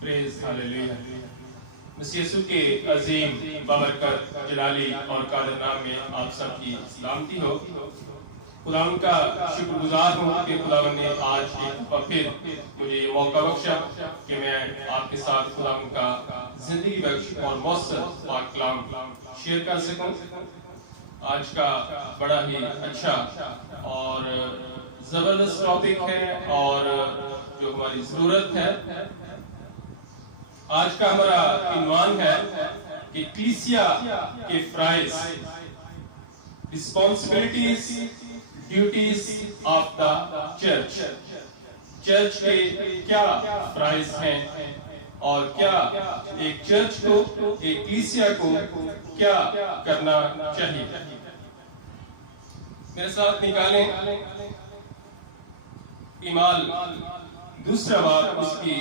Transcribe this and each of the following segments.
Praise hallelujah. मसीह यीशु के अजीम बाबरकत जलाली और कादर नाम में आप सबकी सलामती हो। खुदावन का शुक्रगुजार हूँ कि खुदावन ने आज एक बार फिर मुझे ये मौका बख्शा कि मैं आपके साथ खुदावन का जिंदगी बख्श और मौसर पाक कलाम शेयर कर सकूं। आज का बड़ा ही अच्छा और जबरदस्त टॉपिक है और जो हमारी जरूरत है। आज का हमारा इन्वान है कि कलीसिया के fries, responsibilities, duties of the church. Church के क्या फ्राइज हैं और क्या एक चर्च को, एक कलीसिया को क्या करना चाहिए। मेरे साथ निकालें इमाल दूसरा बाब उसकी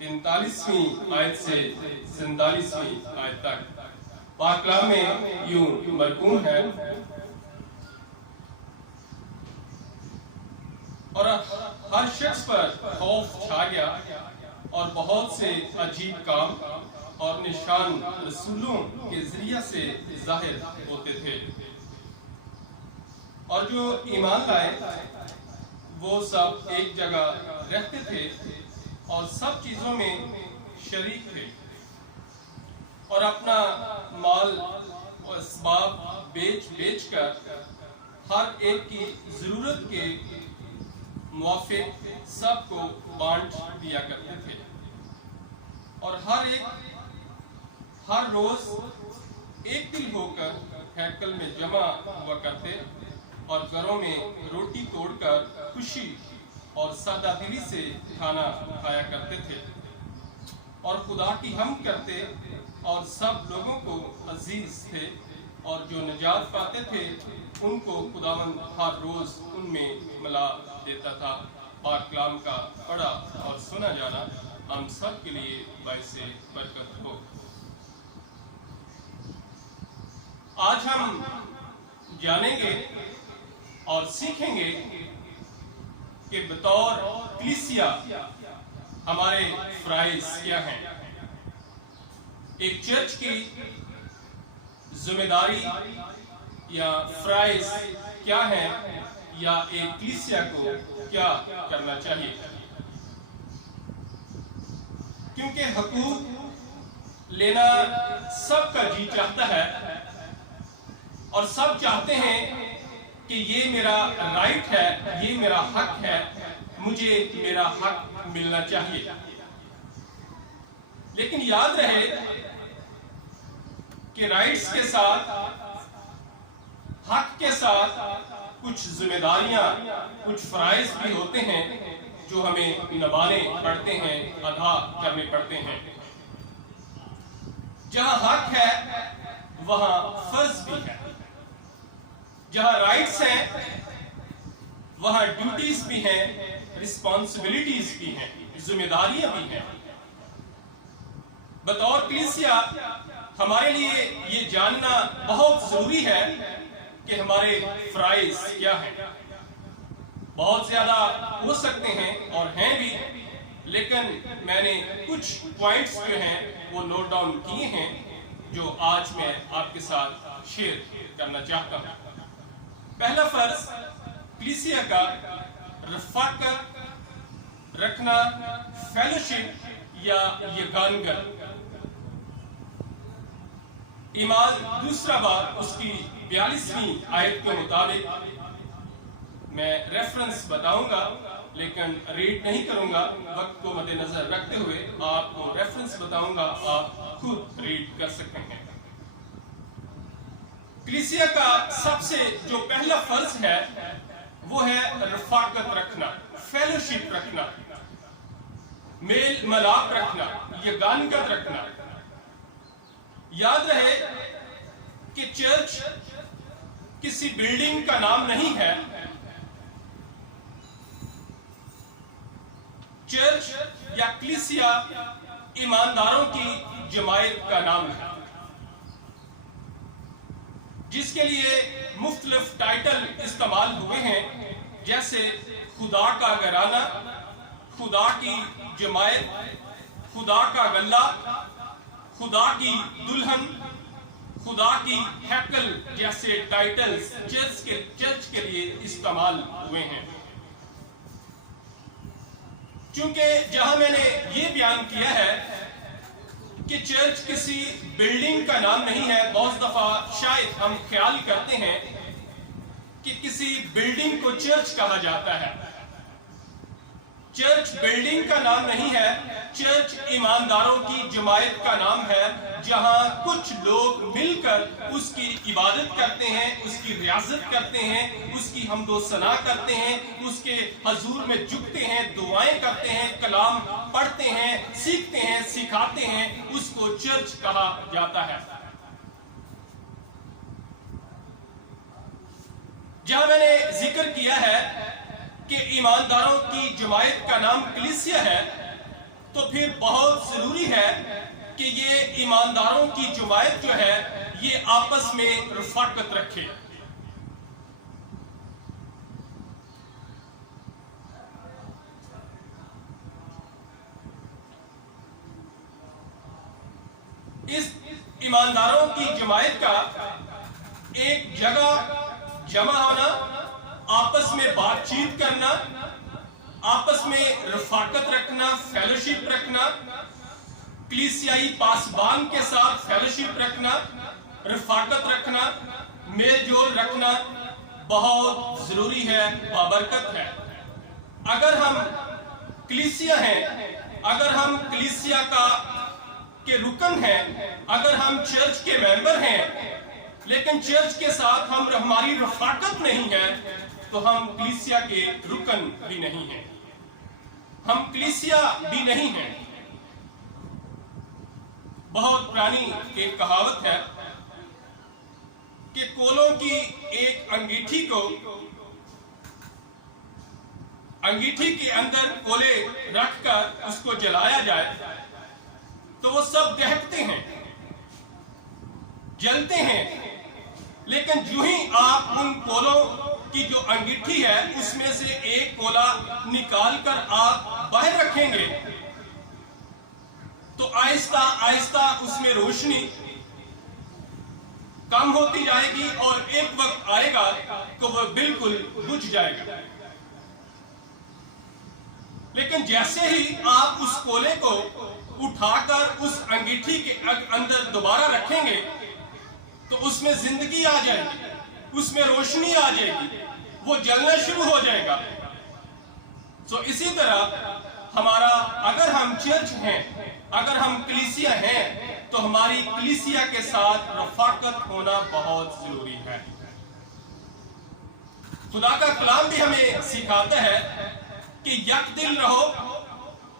43वीं आयत से 47वीं आयत तक पाक कलाम में यूं मरकूम है। और हर शख्स पर खौफ छा गया और बहुत से अजीब काम और निशान रसूलों के जरिए से जाहिर होते थे। और जो ईमान लाए वो सब एक जगह रहते थे और सब चीजों में शरीक थे और अपना माल और असबाब बेच कर हर एक की जरूरत के मुआफिक सबको बांट दिया करते थे। और हर रोज एक दिल होकर हैकल में जमा हुआ करते और घरों में रोटी तोड़कर खुशी और सादा दिली से खाना खाया करते थे और खुदा की हम करते और सब लोगों को अजीज थे। और जो निजात पाते थे उनको खुदावंद हर रोज उनमें मिला देता था। पाक कलाम का पढ़ा और सुना जाना हम सब के लिए बाइसे बरकत हो। आज हम जानेंगे और सीखेंगे कि बतौर कलीसिया हमारे फ्राइज क्या हैं। एक चर्च की जिम्मेदारी या फ्राइज क्या है या एक कलीसिया को क्या करना चाहिए। क्योंकि हकूक लेना सबका जी चाहता है और सब चाहते हैं कि ये मेरा राइट है, ये मेरा हक है, मुझे मेरा हक मिलना चाहिए। लेकिन याद रहे कि राइट्स के साथ, हक के साथ कुछ जिम्मेदारियां, कुछ फराइज भी होते हैं जो हमें निभाने पड़ते हैं, अदा करने पड़ते हैं। जहां हक है वहां फर्ज भी है, जहां राइट्स हैं वहां ड्यूटीज भी हैं, रिस्पॉन्सिबिलिटीज भी हैं, जिम्मेदारियां भी हैं। बतौर कलीसिया हमारे लिए ये जानना बहुत जरूरी है कि हमारे फ्राइज क्या हैं। बहुत ज्यादा हो सकते हैं और हैं भी, लेकिन मैंने कुछ पॉइंट्स जो हैं वो नोट डाउन किए हैं जो आज मैं आपके साथ शेयर करना चाहता हूं। पहला फर्ज कलीसिया का रफ़ाकत रखना, फेलोशिप या यगानगत। ईमान दूसरा बाब उसकी 42वीं आयत के मुताबिक, मैं रेफरेंस बताऊंगा लेकिन रीड नहीं करूंगा, वक्त को मद्देनजर रखते हुए आपको रेफरेंस बताऊंगा, आप खुद रीड कर सकते हैं। कलीसिया का सबसे जो पहला फर्ज है वो है रफ़ाकत रखना, फेलोशिप रखना, मेल मिलाप रखना, यगानगत रखना। याद रहे कि चर्च किसी बिल्डिंग का नाम नहीं है। चर्च या कलीसिया ईमानदारों की जमायत का नाम है, जिसके लिए मुख्तलिफ टाइटल इस्तेमाल हुए हैं, जैसे खुदा का घराना, खुदा की जमायत, खुदा का गल्ला, खुदा की दुल्हन, खुदा की हैकल जैसे टाइटल्स चर्च के लिए इस्तेमाल हुए हैं। क्योंकि जहां मैंने ये बयान किया है कि चर्च किसी बिल्डिंग का नाम नहीं है, बहुत दफा शायद हम ख्याल करते हैं कि किसी बिल्डिंग को चर्च कहा जाता है। चर्च बिल्डिंग का नाम नहीं है, चर्च ईमानदारों की जमायत का नाम है, जहां कुछ लोग मिलकर उसकी इबादत करते हैं, उसकी रियाजत करते हैं, उसकी हमदो सना करते हैं, उसके हजूर में झुकते हैं, दुआएं करते हैं, कलाम पढ़ते हैं, सीखते हैं, सिखाते हैं, उसको चर्च कहा जाता है। जहां मैंने जिक्र किया है कि ईमानदारों की जमायत का नाम कलीसिया है, तो फिर बहुत जरूरी है कि ये ईमानदारों की जमायत जो है ये आपस में रफाकत रखे। इस ईमानदारों की जमायत का एक जगह जमा होना, आपस में बातचीत करना, आपस में रफाकत रखना, फेलोशिप रखना, कलीसियाई पासबान के साथ फेलोशिप रखना, रफाकत रखना, मेल जोल रखना बहुत जरूरी है, बाबरकत है। अगर हम कलीसिया हैं, अगर हम कलीसिया के रुकन हैं, अगर हम चर्च के मेंबर हैं, लेकिन चर्च के साथ हमारी रफाकत नहीं है, तो हम कलीसिया के रुकन भी नहीं हैं, हम कलीसिया भी नहीं हैं। बहुत पुरानी एक कहावत है कि कोलों की एक अंगीठी को, अंगीठी के अंदर कोले रखकर उसको जलाया जाए तो वो सब दहकते हैं, जलते हैं, लेकिन जो ही आप उन कोलों की जो अंगीठी है उसमें से एक कोला निकालकर आप बाहर रखेंगे तो आहिस्ता आहिस्ता उसमें रोशनी कम होती जाएगी और एक वक्त आएगा तो वह बिल्कुल बुझ जाएगा। लेकिन जैसे ही आप उस कोले को उठाकर उस अंगीठी के अंदर दोबारा रखेंगे तो उसमें जिंदगी आ जाएगी, उसमें रोशनी आ जाएगी, वो जलना शुरू हो जाएगा। तो इसी तरह हमारा, अगर हम चर्च हैं, अगर हम कलीसिया हैं, तो हमारी कलीसिया के साथ रफाकत होना बहुत जरूरी है। खुदा का कलाम भी हमें सिखाता है कि यक दिल रहो,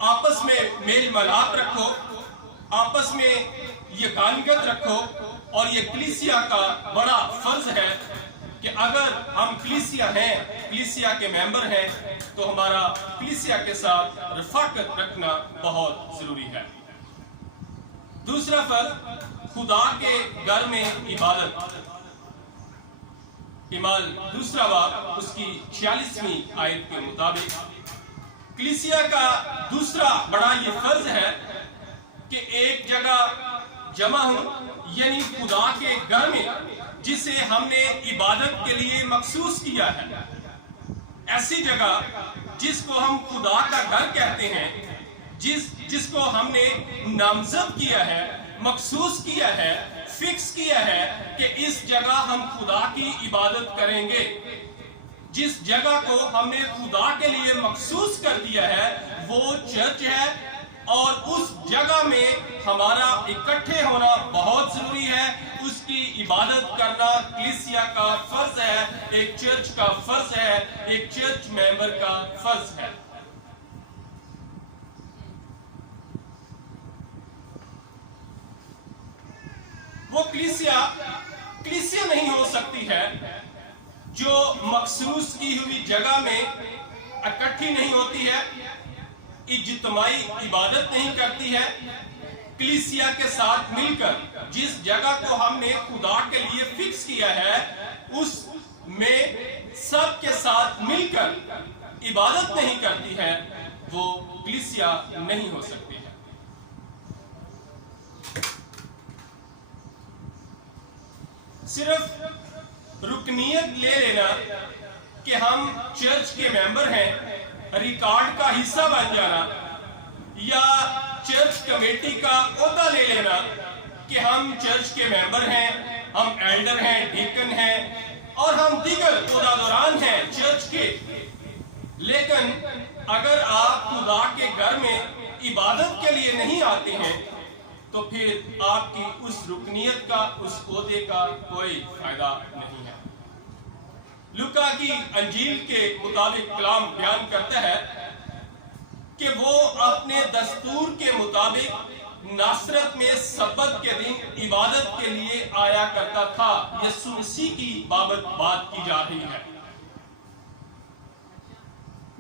आपस में मेल मिलाप रखो, आपस में यकानियत रखो, और ये कलीसिया का बड़ा फर्ज है कि अगर हम कलीसिया हैं, कलीसिया के मेंबर हैं, तो हमारा कलीसिया के साथ रफाकत रखना बहुत जरूरी है। दूसरा फर्ज, खुदा के घर में इबादत। इमाल दूसरा बाब उसकी 46वीं आयत के मुताबिक कलीसिया का दूसरा बड़ा ये फर्ज है कि एक जगह जमा हो, यानी खुदा के घर में, जिसे हमने इबादत के लिए मखसूस किया है, ऐसी जगह जिसको हम खुदा का घर कहते हैं, जिसको हमने नामजद किया है, मखसूस किया है, फिक्स किया है कि इस जगह हम खुदा की इबादत करेंगे। जिस जगह को हमने खुदा के लिए मखसूस कर दिया है वो चर्च है, और उस जगह में हमारा इकट्ठे होना बहुत जरूरी है। उसकी इबादत करना कलीसिया का फर्ज है, एक चर्च का फर्ज है, एक चर्च मेंबर का फर्ज है। वो कलीसिया नहीं हो सकती है जो मखसूस की हुई जगह में इकट्ठी नहीं होती है, इज्तिमाई इबादत नहीं करती है। कलीसिया के साथ मिलकर जिस जगह को हमने खुदा के लिए फिक्स किया है उसमें सब के साथ मिलकर इबादत नहीं करती है, वो कलीसिया नहीं हो सकती है। सिर्फ रुकनीयत ले लेना कि हम चर्च के मेंबर हैं, रिकॉर्ड का हिस्सा बन जाना, या चर्च कमेटी का ओहदा ले लेना कि हम चर्च के मेंबर हैं, हम एल्डर हैं, डीकन हैं और हम दीगर ओहदेदारान हैं चर्च के। लेकिन अगर आप खुदा के घर में इबादत के लिए नहीं आते हैं तो फिर आपकी उस रुकनीयत का, उस ओहदे का कोई फायदा नहीं है। लूका की अंजील के मुताबिक कलाम बयान करता है कि वो अपने दस्तूर के मुताबिक नासरत में सब्बत के दिन इबादत के लिए आया करता था। यीशु मसीह की बाबत बात की जा रही है।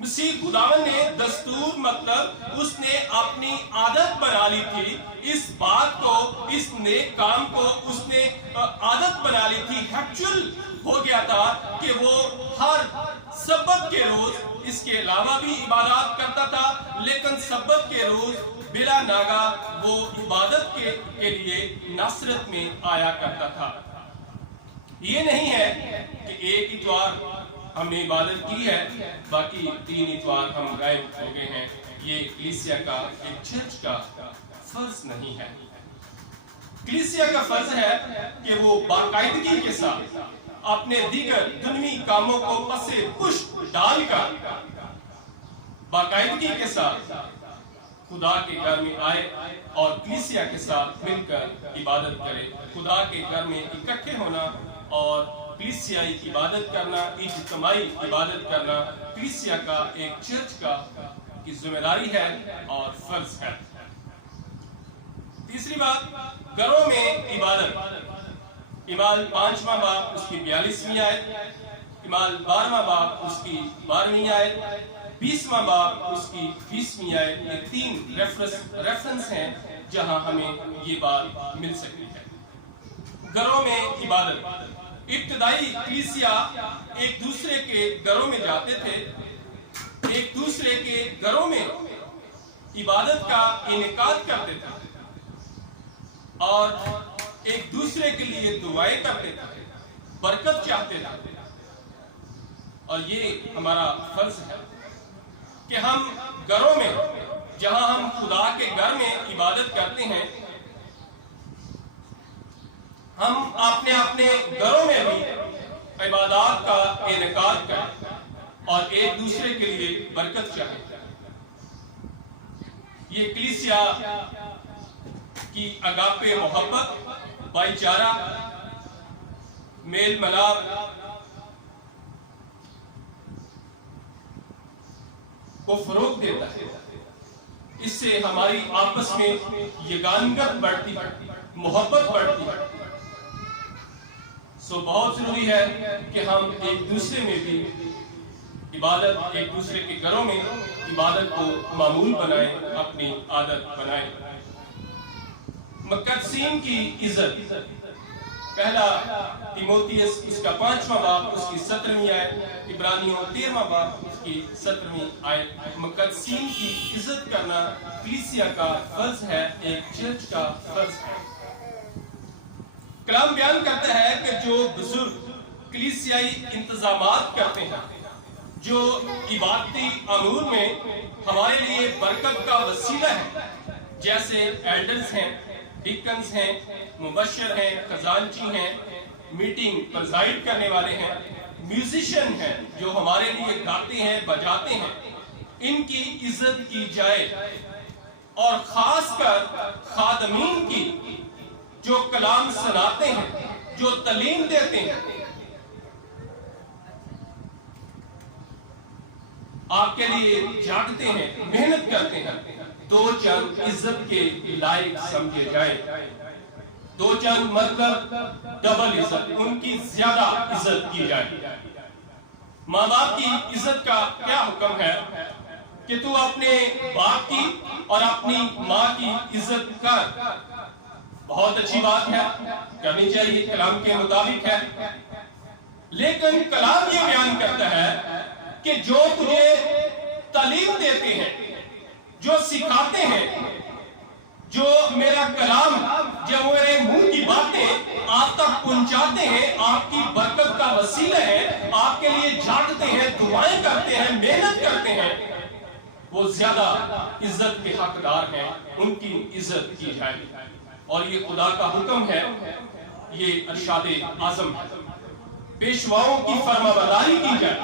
मसीह खुदावन ने दस्तूर मतलब उसने अपनी आदत बना ली थी, इस बात को, इस नेक काम को उसने आदत बना ली थी, हैबिचुअल हो गया था कि वो हर सब्बत के रोज इसके अलावा भी इबादत करता था, लेकिन सब्बत के रोज बिला नागा वो इबादत के लिए नासरत में आया करता था। ये नहीं है कि एक इतवार हमने इबादत की है, बाकी 3 इतवार हम गायब हो गए हैं। ये कलीसिया का, एक चर्च का फर्ज नहीं है। कलीसिया का फर्ज है कि वो बाकायदगी के साथ अपने दीगर दुनियावी कामों को पसे पुश डालकर बाकायदगी के साथ खुदा के घर में आए और कलीसिया के साथ मिलकर इबादत करे। खुदा के घर में इकट्ठे होना और कलीसियाई इबादत करना, इज्तिमाई इबादत करना कलीसिया का, एक चर्च का की जिम्मेदारी है और फर्ज है। तीसरी बात, घरों में इबादत। इमाल 5वां बाब उसकी 42वीं आयत, इमाल 12वां बाब उसकी 12वीं आयत, 20वां बाब उसकी 20वीं आयत। ये 3 रेफरेंस हैं जहां हमें ये बात मिल सकती है। घरों में इबादत। इब्तदाई कलीसिया एक दूसरे के घरों में जाते थे, एक दूसरे के घरों में इबादत का इनेकाद करते थे और एक दूसरे के लिए दुआएं करते थे, बरकत चाहते थे। और ये हमारा फर्ज है कि हम घरों में, जहां हम खुदा के घर में इबादत करते हैं, हम अपने अपने घरों में भी इबादत का इनेकाद करें और एक दूसरे के लिए बरकत चाहें। ये कलीसिया की अगापे मोहब्बत, भाईचारा, मेल मिलाप को फरोग देता है। इससे हमारी आपस में यगानगत बढ़ती है, मोहब्बत बढ़ती है। सो बहुत जरूरी है कि हम एक दूसरे में भी इबादत, एक दूसरे के घरों में इबादत को मामूल बनाएं, अपनी आदत बनाएं। मुकद्दसीन की इज्जत। पहला तीमुथियुस उसका 5वां बाब उसकी 17वीं आयत, इब्रानियों 13वां बाब उसकी 17वीं आयत। मुकद्दसीन की इज्जत करना कलीसिया का फर्ज है, एक चर्च का फर्ज है। कलाम बयान करता है कि जो बुजुर्ग कलीसियाई इंतजामात करते हैं, जो इबादती अमूर में हमारे लिए बरकत का वसीला है, जैसे एल्डर्स हैं, डीकन्स हैं, मुबशर हैं, खजानची हैं, मीटिंग प्रिजाइड करने वाले हैं, म्यूजिशियन हैं जो हमारे लिए गाते हैं, बजाते हैं, इनकी इज्जत की जाए। और खासकर खादमीन की, जो कलाम सुनाते हैं, जो तालीम देते हैं, आपके लिए जागते हैं, मेहनत करते हैं, दो चंद इज्जत के लायक समझे जाए। दो चंद मतलब डबल इज्जत, उनकी ज्यादा इज्जत की जाए। माँ बाप की इज्जत का क्या हुक्म है कि तू अपने बाप की और अपनी माँ की इज्जत कर। बहुत अच्छी बात है, करनी चाहिए, कलाम के मुताबिक है। लेकिन कलाम ये बयान करता है कि जो तुझे तालीम देते हैं, जो सिखाते हैं, जो मेरा कलाम, जब मेरे मुंह की बातें आप तक पहुंचाते हैं, आपकी बरकत का वसीला है, आपके लिए जागते हैं, दुआएं करते हैं, मेहनत करते हैं, वो ज्यादा इज्जत के हकदार हैं, उनकी इज्जत की जाए। और ये खुदा का हुक्म है, ये अरशाद आजम है, पेशवाओं की फरमाबरदारी की जाए,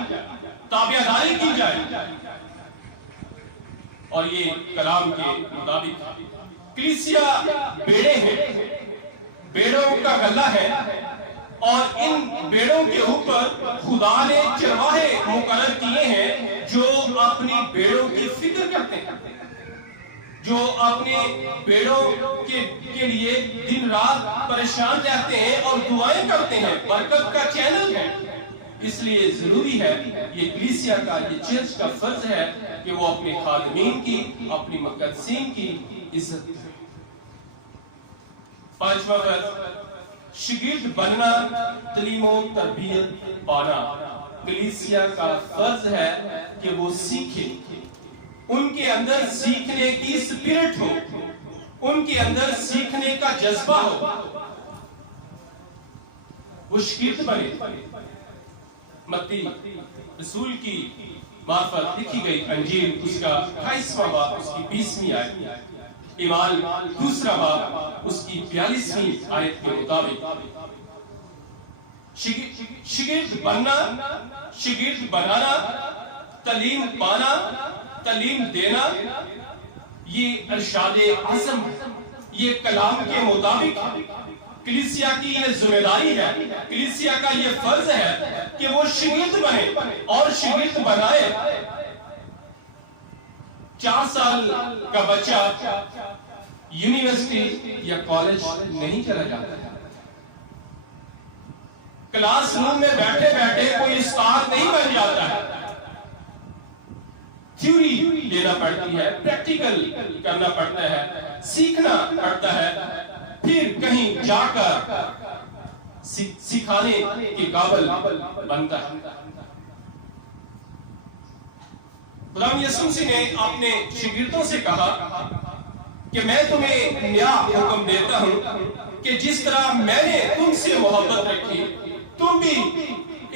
ताबियादारी की जाए। और ये कलाम के मुताबिक कलीसिया बेड़े हैं, बेड़ों का गला है, और इन बेड़ों के ऊपर खुदा ने चरवाहे मुकर्रर किए हैं जो अपनी बेड़ों की फिक्र करते हैं, जो अपने बेड़ों के लिए दिन रात परेशान रहते हैं और दुआएं करते हैं, बरकत का चैनल है। इसलिए जरूरी है, ये कलीसिया का, ये चर्च का फर्ज है कि वो अपने खादमीन की, अपनी मुकद्दसीन की इज्जत करे। पांचवा फर्ज, शागिर्द बनना, तालीम और तरबियत पाना। कलीसिया का फर्ज है कि वो सीखे, उनके अंदर सीखने की स्पिरिट हो, उनके अंदर सीखने का जज्बा हो, वो शागिर्द बने। मत्ती रसूल की मार्फत लिखी गई अंजील, उसका 28वां बाब, उसकी 20वीं आयत, ईमाल दूसरा बाब, उसकी 42वीं आयत के मुताबिक शागिर्द बनना, शागिर्द बनाना, तालीम पाना, तालीम देना, ये अरशाद आज़म है, ये कलाम के मुताबिक कलीसिया की ये जिम्मेदारी है, कलीसिया का ये फर्ज है कि वो शागिर्द बने और शागिर्द बनाए। 4 साल का बच्चा यूनिवर्सिटी या कॉलेज नहीं चला जाता है, क्लासरूम में बैठे बैठे कोई उस्ताद नहीं बन जाता है। थ्योरी लेना पड़ती है, प्रैक्टिकल करना पड़ता है, सीखना पड़ता है, फिर कहीं जाकर सिखाने के काबिल बनता है। खुदावंद यीशु मसीह ने अपने शागिर्दों से कहा कि मैं तुम्हें नया हुक्म देता हूं कि जिस तरह मैंने तुमसे मोहब्बत रखी, तुम भी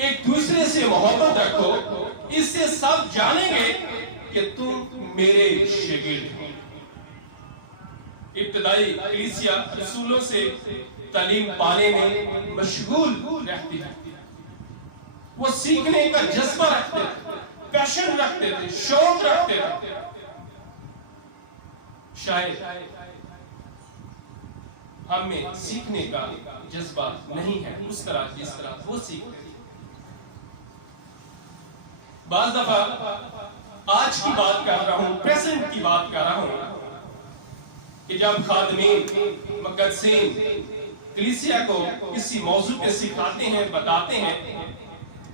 एक दूसरे से मोहब्बत रखो, इससे सब जानेंगे कि तुम मेरे शागिर्द हो। इब्तिदाई कलीसिया रसूलों से तालीम पाने में मशगूल रहती है, वो सीखने का जज्बा रखते थे, पैशन रखते थे, शौक रखते थे। शायद हम में सीखने का जज्बा नहीं है उस तरह जिस तरह वो सीखते थे। बाज़ दफा आज की बात कर रहा हूं, प्रेजेंट की बात कर रहा हूं, कि जब खादमीन मुकद्दसीन कलीसिया को किसी मौजू पे सिखाते हैं, बताते हैं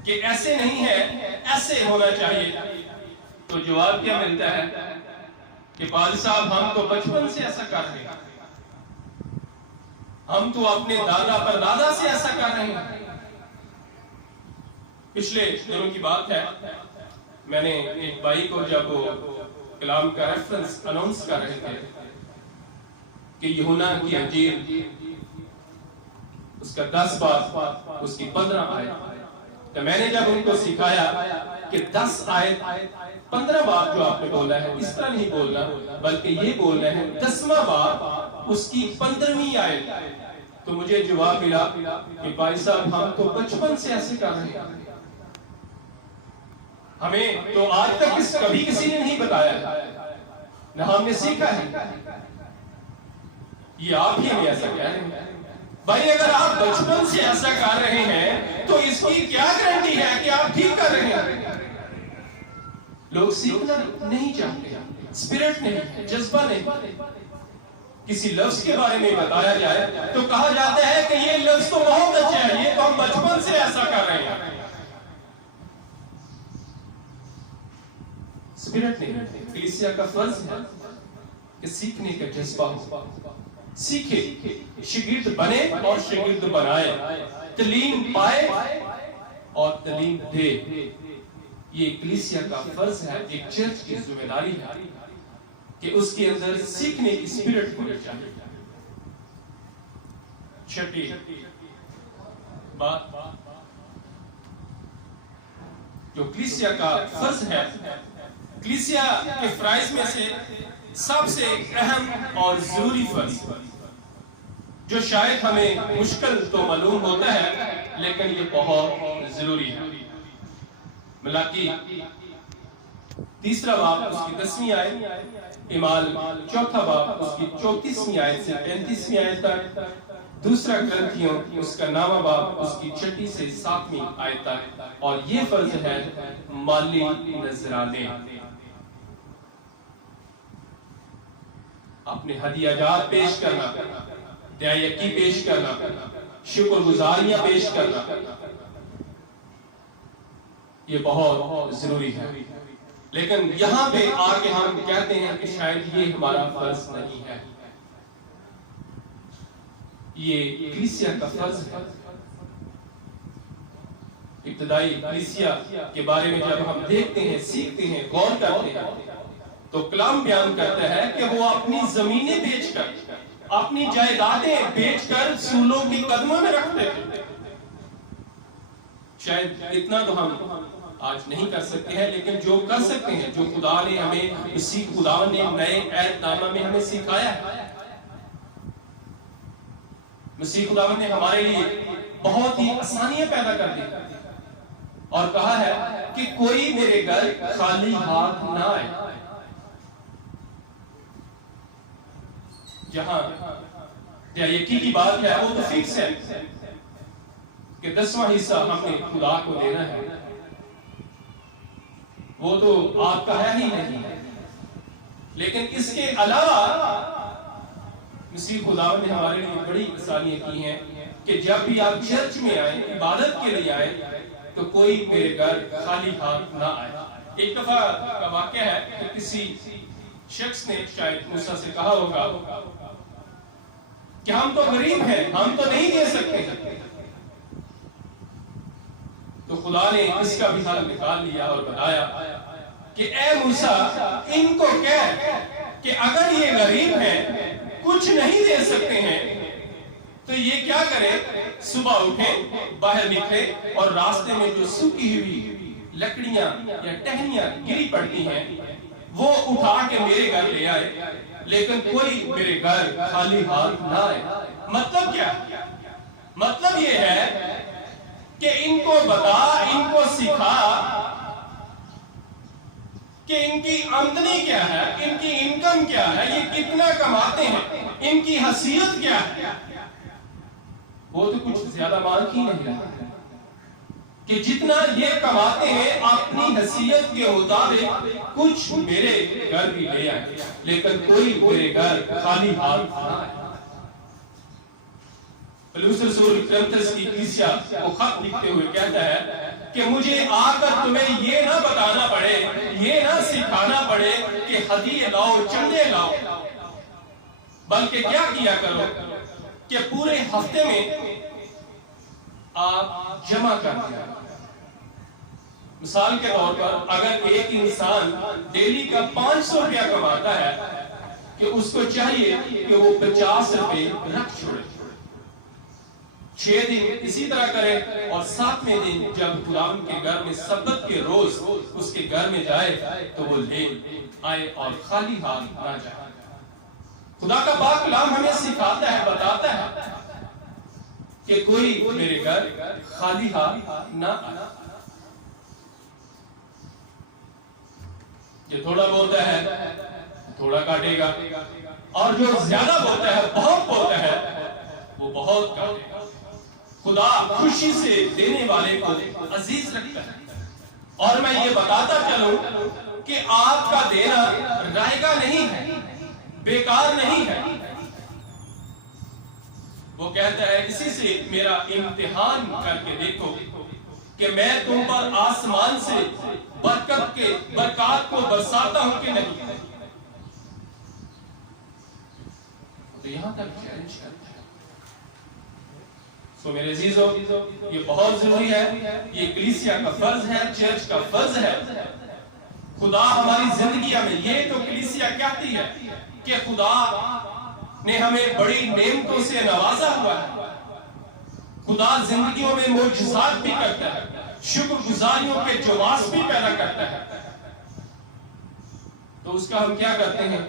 कि ऐसे नहीं है, ऐसे होना चाहिए, तो जवाब क्या मिलता है कि पादी साहब हम तो बचपन से ऐसा कर रहे हैं, हम तो अपने दादा परदादा से ऐसा कर रहे हैं। पिछले दिनों की बात है, मैंने एक भाई को जब कलाम का रेफरेंस अनाउंस कर रहे थे कि यूहन्ना की अंजील उसका 10 बाब, उसकी 15 आयत, तो मैंने जब उनको सिखाया कि 10 आयत 15 बाब जो आपने बोला है, इस तरह नहीं बोलना, बल्कि ये बोलना है 10वां बाब उसकी 15वीं आयत, तो मुझे जवाब मिला कि भाई साहब हम तो बचपन से ऐसे कर रहे हैं, हमें तो आज तक कभी किसी ने नहीं बताया, ना हमने सीखा है, ये आप ही हमें ऐसा कह रहे हैं। भाई अगर आप बचपन से ऐसा कर रहे हैं तो इसकी क्या गारंटी है कि आप ठीक कर रहे हैं? लोग सीखना नहीं चाहते, स्पिरिट नहीं, जज्बा नहीं। किसी लफ्ज के बारे में बताया जाए तो कहा जाता है कि ये लफ्ज तो बहुत अच्छा है, ये तो हम बचपन से ऐसा कर रहे हैं। स्पिरिट नहीं। कलीसिया का फर्ज है कि सीखने का जज्बा हो, सीखे, शागिर्द बने और शागिर्द बनाए, तालीम पाए और तालीम दे। ये कलीसिया का फर्ज है, एक चर्च की जिम्मेदारी है कि उसके अंदर सीखने की स्पिरिट होनी चाहिए। छठी बात जो कलीसिया का फर्ज है, कलीसिया के फ्राइज में से सबसे अहम और जरूरी फर्ज, जो शायद हमें मुश्किल तो मालूम होता है लेकिन ये बहुत जरूरी है। मलाकी 3 बाब उसकी 10वीं आयत, इमाल 4 बाब उसकी 34वीं आयत से 35वीं आयत तक, 2 ग्रंथियों उसका 9वां बाब उसकी 6 से 7वीं आयत तक। और ये फर्ज है माली नजराने, अपने हदियाजात पेश करना, दयायकी पेश करना, शुक्रगुजारियां पेश करना, ये बहुत जरूरी है। लेकिन यहां पे आके हम कहते हैं कि शायद ये हमारा फर्ज नहीं है, ये कलीसिया का फर्ज है। इब्तदाई कलीसिया के बारे में जब हम देखते हैं, सीखते हैं, गौर करते हैं, तो कलाम बयान करता है कि वो अपनी जमीनें बेचकर, अपनी जायदादें बेचकर रसूलों के कदमों में रखते थे। शायद इतना तो हम आज नहीं कर सकते हैं, लेकिन जो कर सकते हैं, जो खुदा ने हमें, इसी खुदा ने नए ऐतनामा में हमें सिखाया है, मसीह खुदा ने हमारे लिए बहुत ही आसानियां पैदा कर दी और कहा है कि कोई मेरे घर खाली हाथ ना आए। जहां दयायकी की बात है वो तो फिक्स है कि 10वां हिस्सा हमने खुदा को देना है, वो तो आपका है ही नहीं। लेकिन इसके अलावा मसीह खुदा ने हमारे लिए बड़ी आसानियां की हैं कि जब भी आप चर्च में आए, इबादत के लिए आए, तो कोई मेरे घर खाली हाथ ना आए। एक दफा का वाक्य है कि किसी शख्स ने शायद मूसा से कहा होगा कि हम तो गरीब हैं, हम तो नहीं दे सकते। तो खुदा ने इसका भी हल निकाल लिया और बताया कि ए मूसा, इनको कह कि अगर ये गरीब हैं, कुछ नहीं दे सकते हैं, तो ये क्या करे, सुबह उठे, बाहर निकले और रास्ते में जो सूखी हुई लकड़ियां या टहनियां गिरी पड़ती हैं वो उठा के मेरे घर ले आए, लेकिन कोई मेरे घर खाली हाथ ना आए। मतलब क्या? मतलब ये है कि इनको बता, इनको सिखा कि इनकी आमदनी क्या है, इनकी इनकम क्या है, ये कितना कमाते हैं, इनकी हैसियत क्या है। वो तो कुछ ज्यादा मांग ही नहीं रहा कि जितना ये कमाते हैं अपनी हैसियत के मुताबिक कुछ मेरे घर भी ले आए, लेकिन कोई मेरे घर खाली हाथ ना आए। पौलुस रसूल कुरिन्थियों की कलीसिया को खत लिखते हुए कहता है कि मुझे आकर तुम्हें ये ना बताना पड़े, ये ना सिखाना पड़े कि हदिये लाओ, चंदे लाओ, बल्कि क्या किया करो कि पूरे हफ्ते में आप जमा कर दिया। मिसाल के तौर पर अगर एक इंसान डेली का 500 रुपया कमाता है कि उसको चाहिए कि वो 50 रुपए रख छोड़े, 6 दिन इसी तरह करे और 7वें दिन जब गुलाम के घर में सब्बत के रोज उसके घर में जाए तो वो ले आए और खाली हाथ ना जाए। खुदा का पाक कलाम हमें सिखाता है, बताता है कि कोई मेरे घर खाली हाथ ना आए। जो थोड़ा बोलता है थोड़ा काटेगा, और जो ज्यादा बोलता है, बहुत बोलता है, वो बहुत काटेगा। खुदा खुशी से देने वाले को अजीज रखता है। और मैं ये बताता चलूं कि आपका देना रायगा नहीं है, बेकार नहीं है। वो कहता है इसी से मेरा इम्तिहान करके देखो कि मैं तुम पर आसमान से बरकत को बरसाता हूं कि नहीं। तो यहां तक चैलेंज करता है। तो मेरे अजीजों, ये बहुत जरूरी है, ये कलीसिया का फर्ज है, चर्च का फर्ज है। खुदा हमारी जिंदगी में, ये तो कलीसिया कहती है कि खुदा ने हमें बड़ी नेमतों से नवाजा हुआ है। खुदा जिंदगियों में मोजज़ात भी करता है, शुक्रगुजारियों के जवाब भी पैदा करता है। तो उसका हम क्या करते हैं?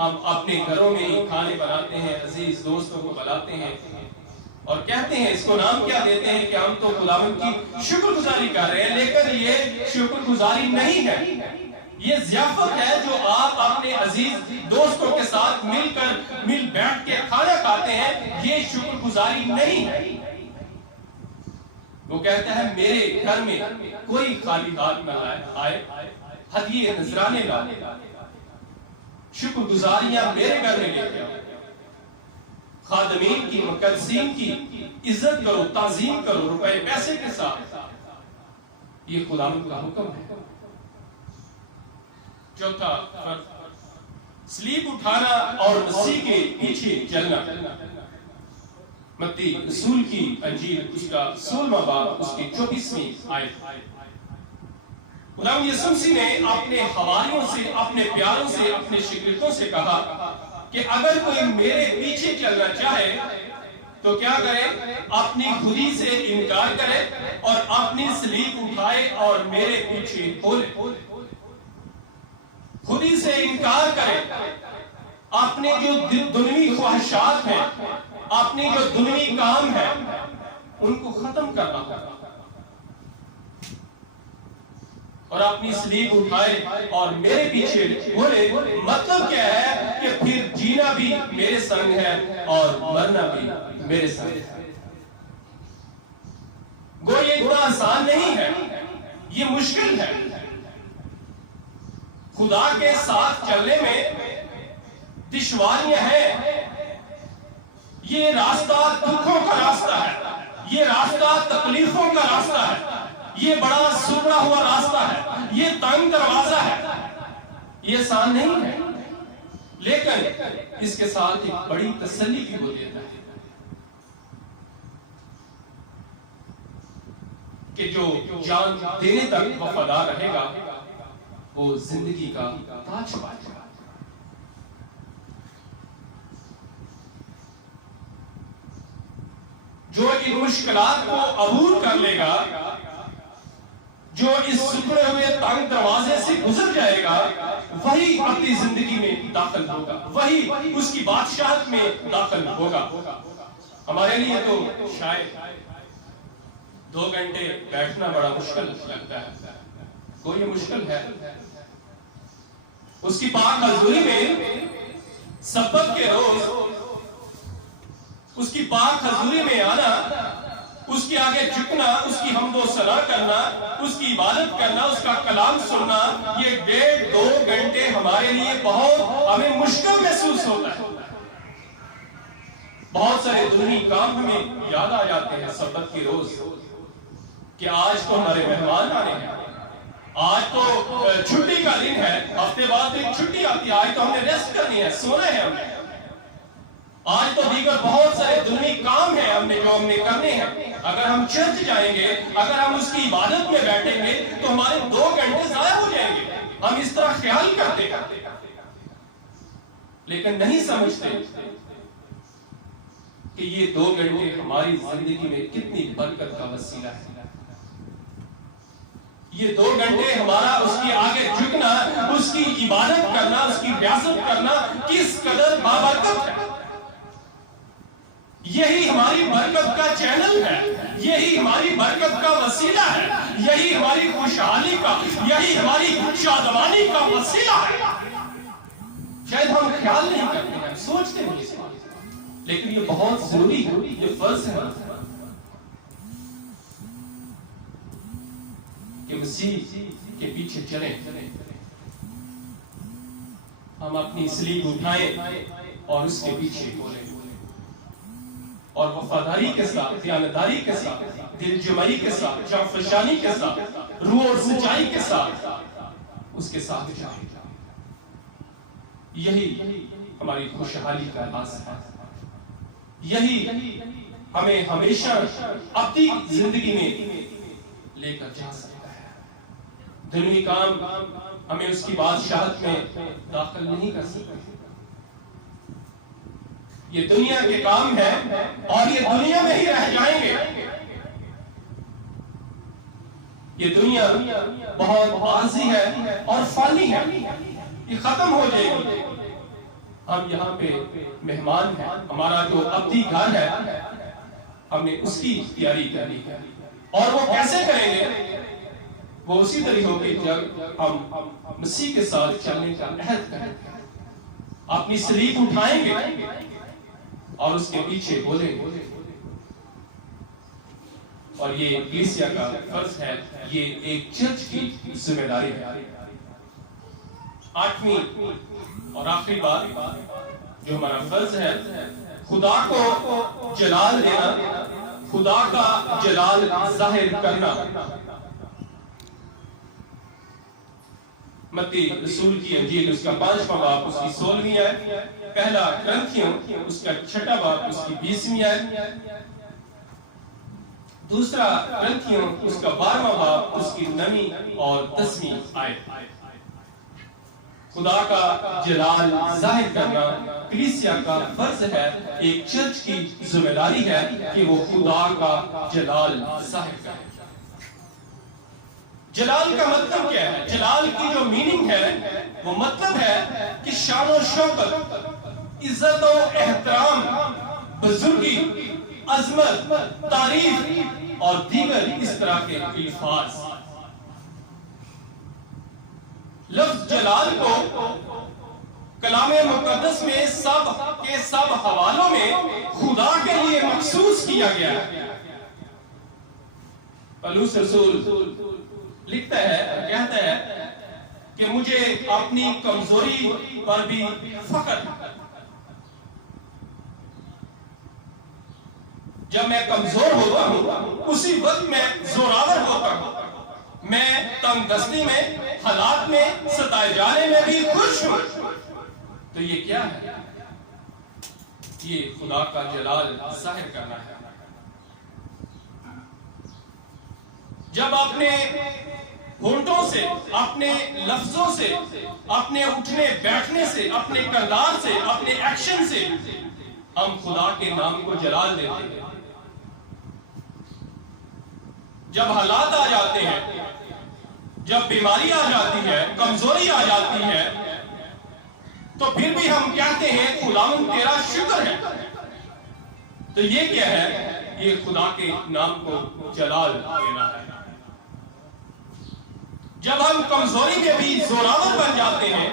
हम अपने घरों में ही खाने बनाते हैं, अजीज दोस्तों को बुलाते हैं और कहते हैं, इसको नाम क्या देते हैं कि हम तो खुदावंद की शुक्रगुजारी कर रहे हैं। लेकिन ये शुक्रगुजारी नहीं है, ये ज़ियाफत है जो आप अपने अजीज दोस्तों के साथ मिल बैठ के खाना खाते हैं। ये शुक्रगुजारी नहीं है। वो कहता है मेरे घर में कोई खाली हाथ न आए, हदिये नजराने लाए, शुक्रगुजारियां मेरे घर में लेके आओ। खादमीन की, मुकद्दसीन की इज्जत करो, ताजीम करो रुपए पैसे के साथ। ये खुदावंद का हुक्म है। चौथा, स्लीप उठाना और मसीह के पीछे चलना। मत्ती रसूल की अंजील उसका 16वां बाब उसकी 24वीं आयत। खुदावंद यीशु मसीह ने अपने हवारियों से, अपने प्यारों से, अपने शिगिर्दों से कहा कि अगर कोई मेरे पीछे चलना चाहे तो क्या करे? अपनी खुदी से इनकार करे और अपनी स्लीप उठाए और मेरे पीछे बोले। खुदी से इनकार करे, अपने जो दुनियावी ख्वाहिशात हैं, अपने जो दुनियावी काम है, उनको खत्म करना होगा और अपनी स्लीप उठाए और मेरे पीछे बोले। मतलब क्या है कि फिर जीना भी मेरे संग है और मरना भी मेरे संग है। गो ये इतना आसान नहीं है, ये मुश्किल है। खुदा के साथ चलने में दुश्वारियां हैं। ये रास्ता दुखों का रास्ता है, ये रास्ता तकलीफों का रास्ता है, ये बड़ा सुबड़ा हुआ रास्ता है, ये तंग दरवाजा है, ये आसान नहीं है। लेकिन इसके साथ एक बड़ी तसल्ली भी हो देता है कि जो जान देने तक वफादार रहेगा वो जिंदगी का ताज पाएगा। जो इन मुश्किलात को अबूर कर लेगा, जो इस सुखड़े हुए तंग दरवाजे से गुजर जाएगा, वही अपनी जिंदगी में दाखिल होगा, वही उसकी बादशाहत में दाखिल होगा। हमारे लिए तो शायद 2 घंटे बैठना बड़ा मुश्किल लगता है, कोई मुश्किल है। उसकी पाक हजूरी में सब्बत के रोज उसकी पाक हजूरी में आना, उसके आगे झुकना, उसकी हमदो सना करना, उसकी इबादत करना, उसका कलाम सुनना, ये 1.5-2 घंटे हमारे लिए बहुत हमें मुश्किल महसूस होता है। बहुत सारे दुनिया काम हमें याद आ जाते हैं सब्बत की रोज कि आज तो हमारे मेहमान आने हैं, आज तो छुट्टी का दिन है, हफ्ते बाद एक छुट्टी आती है, आज तो हमने रेस्ट करनी है, सोना है हमने, आज तो दीगर बहुत सारे दुनिया काम है हमने जो हमने करने हैं। अगर हम चर्च जाएंगे, अगर हम उसकी इबादत में बैठेंगे तो हमारे 2 घंटे जाया हो जाएंगे। हम इस तरह ख्याल करते हैं लेकिन नहीं समझते कि ये 2 घंटे हमारी जिंदगी में कितनी बरकत का वसीला है। ये 2 घंटे हमारा उसके आगे झुकना, उसकी इबादत करना, उसकी रियासत करना किस कदर बाबरकत है। यही हमारी बरकत का चैनल है, यही हमारी बरकत का वसीला है, यही हमारी खुशहाली का, यही हमारी शादवानी का वसीला है। शायद हम ख्याल नहीं करते हैं, सोचते नहीं, लेकिन ये बहुत जरूरी है, ये फर्ज है कि मसीह के पीछे चलें, हम अपनी स्लीप उठाएं और उसके पीछे बोलें और वफादारी के साथ, ईमानदारी के साथ, दिलजमाई के साथ, जाफशानी के साथ, रूह और सच्चाई के साथ उसके साथ जाएं। यही हमारी खुशहाली का राज है, यही हमें हमेशा अपनी जिंदगी में लेकर जा सकता है। दुनिया काम हमें उसकी बादशाहत में दाखिल नहीं कर सकते। ये दुनिया के काम है और ये दुनिया में ही रह जाएंगे। ये दुनिया बहुत आरज़ी है और फानी है, ये खत्म हो जाएगी। हम यहाँ पे मेहमान हैं, हमारा जो अब्दी घर है हमने उसकी तैयारी करनी है। और वो कैसे करेंगे? वो उसी तरह होगी जब हम मसीह के साथ चलने का अहद करेंगे, अपनी सलीब उठाएंगे और उसके पीछे बोलेंगे। और ये कलीसिया का फर्ज है, ये एक चर्च की जिम्मेदारी है। आठवीं और आखिरी बात जो हमारा फर्ज है, खुदा को जलाल देना, खुदा का जलाल जाहिर करना। मत्ती रसूल की अंजील उसका 5वां बाब उसकी 16वीं आयत, पहला ग्रंथियों उसका 6वां बाब उसकी 20वीं आयत, दूसरा ग्रंथियों उसका 12वां बाब उसकी 9वीं और 10वीं आयत। खुदा का जलाल जाहिर करना कलीसिया का फर्ज है, एक चर्च की जिम्मेदारी है कि वो खुदा का जलाल जाहिर करे। जलाल का मतलब क्या है? जलाल की जो मीनिंग है वो मतलब है कि शान और शौकत, इज्जत और एहतराम, बुजुर्गी, अजमत, तारीफ और दीगर इस तरह के अल्फाज। लफ्ज जलाल को कलामे मुकद्दस में सब के सब हवालों में खुदा के लिए मखसूस किया गया है। पौलुस रसूल लिखता है, कहता है कि मुझे अपनी कमजोरी पर भी फख्र, जब मैं कमजोर होता हूं उसी वक्त मैं जोरावर होता हूं। मैं तंगदस्ती में, हालात में, सताए जाने में भी खुश हूं। तो ये क्या है? ये खुदा का जलाल जाहिर करना है। जब अपने होंठों से, अपने लफ्जों से, अपने उठने बैठने से, अपने किरदार से, अपने एक्शन से हम खुदा के नाम को जलाल देते हैं। जब हालात आ जाते हैं, जब बीमारी आ जाती है, कमजोरी आ जाती है, तो फिर भी हम कहते हैं खुदावंद तेरा शुक्र है। तो ये क्या है? ये खुदा के नाम को जलाल देना है। जब हम कमजोरी में भी जोरावर बन जाते हैं,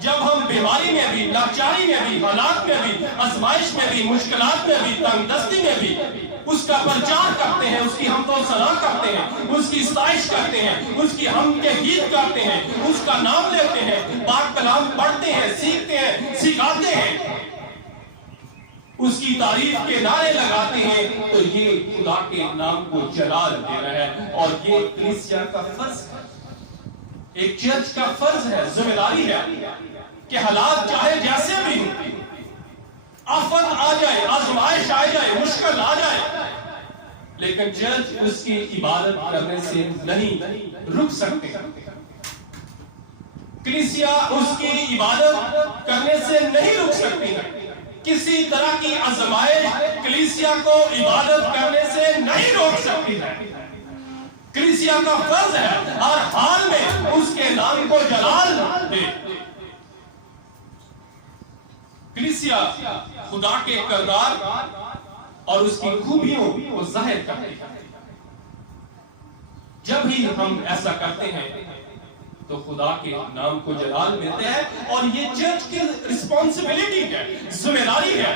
जब हम बीमारी में भी, लाचारी में भी, हालात में भी, आजमाइश में भी, मुश्किलात में भी, तंगदस्ती में भी उसका प्रचार करते हैं, उसकी हम तो सलाह करते हैं, उसकी सताइश करते हैं, उसकी हम के गीत गाते हैं, उसका नाम लेते हैं, पाक कलाम पढ़ते हैं, सीखते हैं, सिखाते हैं, उसकी तारीफ के नारे लगाते हैं, तो ये खुदा के नाम को जलाल देना है। और ये कलीसिया का फर्ज है, एक चर्च का फर्ज है, जिम्मेदारी है कि हालात चाहे जैसे भी हो, आफत आ जाए, आजमाइश आ जाए, मुश्किल आ जाए, लेकिन चर्च उसकी इबादत करने से नहीं रुक सकते। कलीसिया उसकी इबादत करने से नहीं रुक सकती है। किसी तरह की आजमाइश कलीसिया को इबादत करने से नहीं रोक सकती है। कलीसिया का फर्ज है हर हाल में उसके नाम को जलाल दे। कलीसिया खुदा के किरदार और उसकी खूबियों को जाहिर करती है। जब भी हम ऐसा करते हैं तो खुदा के नाम को जलाल मिलते हैं। और ये चर्च की रिस्पॉन्सिबिलिटी है, जिम्मेदारी है।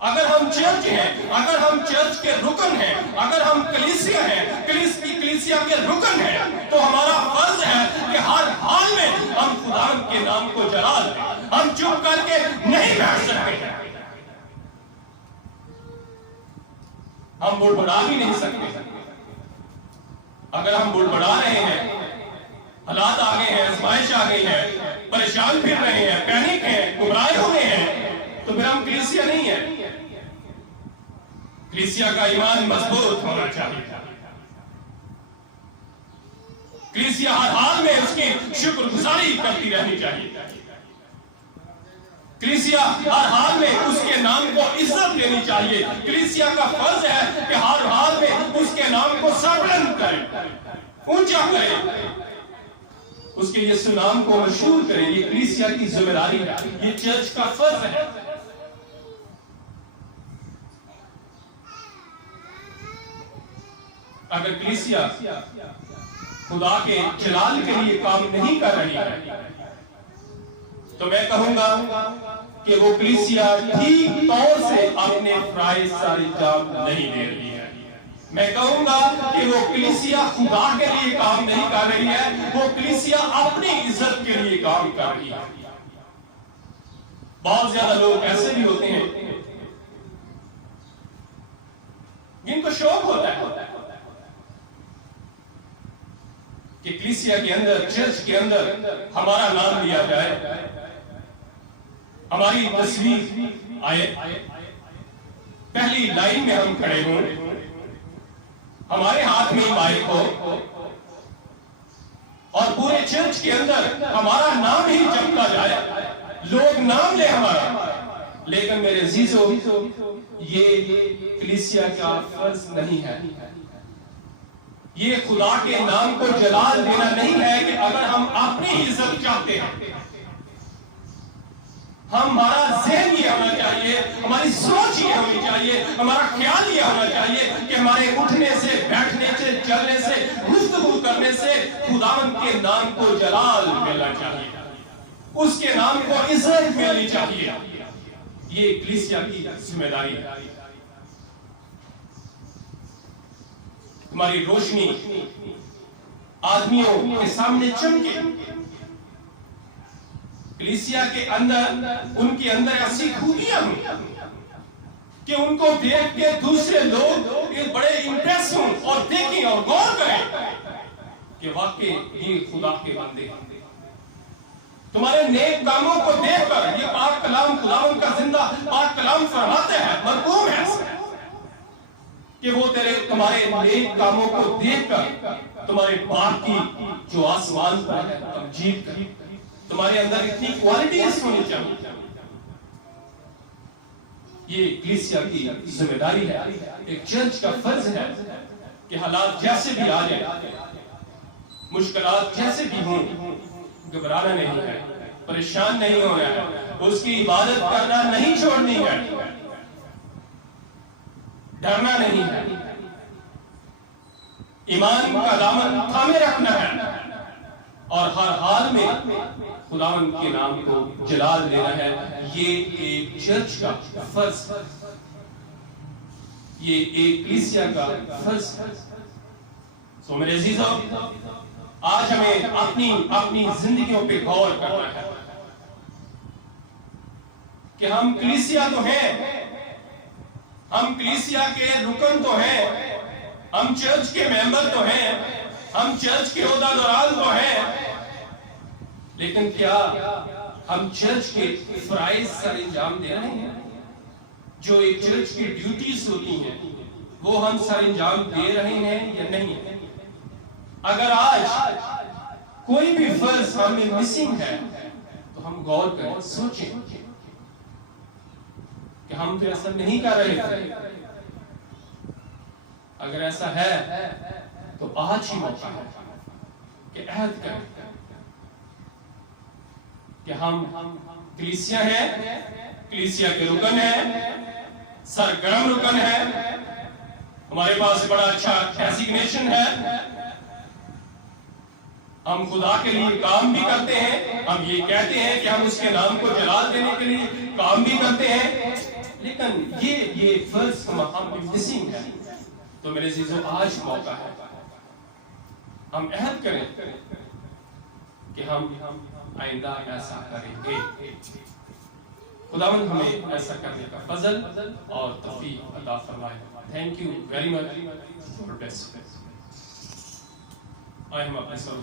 अगर हम चर्च हैं, अगर हम चर्च के रुकन हैं, अगर हम कलीसिया हैं, कलीसिया के रुकन हैं, तो हमारा फर्ज है कि हर हाल में हम खुदा के नाम को जलाल दें। हम चुप करके नहीं बैठ सकते, हम बुड़बड़ा भी नहीं सकते। अगर हम बुड़बड़ा रहे हैं, हालात आ गए हैं, आजमाइश आ गई है, परेशान फिर रहे हैं, पैनिक हैं, गुमराह हुए हैं, तो फिर हम कलीसिया नहीं है। कलीसिया का ईमान मजबूत होना चाहिए। कलीसिया हर हाल में उसकी शुक्रगुजारी करती रहनी चाहिए। कलीसिया हर हाल में उसके नाम को इज्जत देनी चाहिए। कलीसिया का फर्ज है कि हर हाल में उसके नाम को सरबुलंद करे, ऊंचा करे, उसके यीशु नाम को मशहूर करे। ये कलीसिया की जिम्मेदारी है, ये चर्च का फर्ज है। अगर कलीसिया खुदा के जलाल के लिए काम नहीं कर रही है तो मैं कहूंगा कि वो कलीसिया ठीक तौर से अपने फराइज सरंजाम नहीं दे रही है। मैं कहूंगा कि वो कलीसिया खुदा के लिए काम नहीं कर रही है, वो कलीसिया अपनी इज्जत के लिए काम कर रही है। बहुत ज्यादा लोग ऐसे भी होते हैं जिनको शौक होता है कि कलीसिया के अंदर, चर्च के अंदर हमारा नाम लिया जाए, हमारी तस्वीर आए, पहली लाइन में हम खड़े हों, हमारे हाथ में माइक हो और पूरे चर्च के अंदर हमारा नाम ही जपता जाए, लोग नाम ले हमारा। लेकिन मेरे अजीजों, ये कलीसिया का फर्ज नहीं है। ये खुदा के नाम को जलाल देना नहीं है कि अगर हम अपनी इज्जत चाहते हैं, हमारा ज़हन ये होना चाहिए, हमारी सोच ये होनी चाहिए, हमारा ख्याल ये होना चाहिए कि हमारे उठने से, बैठने से, चलने से, गुफ्तगू करने से खुदावंद के नाम को जलाल मिलना चाहिए, उसके नाम को इज्जत मिलनी चाहिए। ये कलीसिया की जिम्मेदारी है। हमारी रोशनी आदमियों के सामने चमके। कलीसिया के अंदर, उनके अंदर ऐसी खूबियां हों कि उनको देख के दूसरे लोग बड़े इंप्रेस हों और देखें और गौर करें कि वाकई ये खुदा के बंदे हैं। तुम्हारे नेक कामों को देखकर ये पाक कलाम, खुदावंद का जिंदा पाक कलाम फरमाते हैं, मरकूम है कि वो तुम्हारे नेक कामों को देखकर तुम्हारे बाप की जो आसमान पर है तमजीद करे। तुम्हारे अंदर इतनी क्वालिटीज होनी चाहिए। ये कलीसिया की जिम्मेदारी है, एक चर्च का फर्ज है कि हालात जैसे भी आ जाए, मुश्किलात जैसे भी हों, घबराना नहीं है, परेशान नहीं होना है, उसकी इबादत करना नहीं छोड़नी है, डरना नहीं है, ईमान का दामन थामे रखना है और हर हाल में खुदावंद के नाम को जलाल देना है। ये एक चर्च का फर्ज, ये एक कलीसिया का फर्ज। तो मेरे अजीजों, आज हमें अपनी अपनी जिंदगियों पे गौर करना है कि हम कलीसिया तो हैं, हम कलीसिया के रुकन तो हैं, हम चर्च के मेंबर तो हैं, हम चर्च के ओहदेदार तो हैं, लेकिन क्या हम चर्च के फराइज सरंजाम दे रहे हैं? जो एक चर्च की ड्यूटीज होती हैं, वो हम सरंजाम दे रहे हैं या नहीं? अगर आज कोई भी फर्ज हमें मिसिंग है तो हम गौर करें, सोचें कि हम तो ऐसा नहीं कर रहे थे। अगर ऐसा है तो आज ही मौका है कि अहद करें कि हम कलीसिया हैं, कलीसिया के रुकन हैं, सरगर्म रुकन है, हमारे पास बड़ा अच्छा डेजिग्नेशन है, हम खुदा के लिए काम भी करते हैं, हम ये कहते हैं कि हम उसके नाम को जलाल देने के लिए काम भी करते हैं, लेकिन ये फर्ज हम मिसिंग है। तो मेरे अजीजों, आज मौका है हम अहद करें कि हम आइंदा ऐसा करेंगे। खुदावंद हमें ऐसा करने का फजल और तौफीक अता फरमाए। Thank you very much. God bless. आए हम अपने सब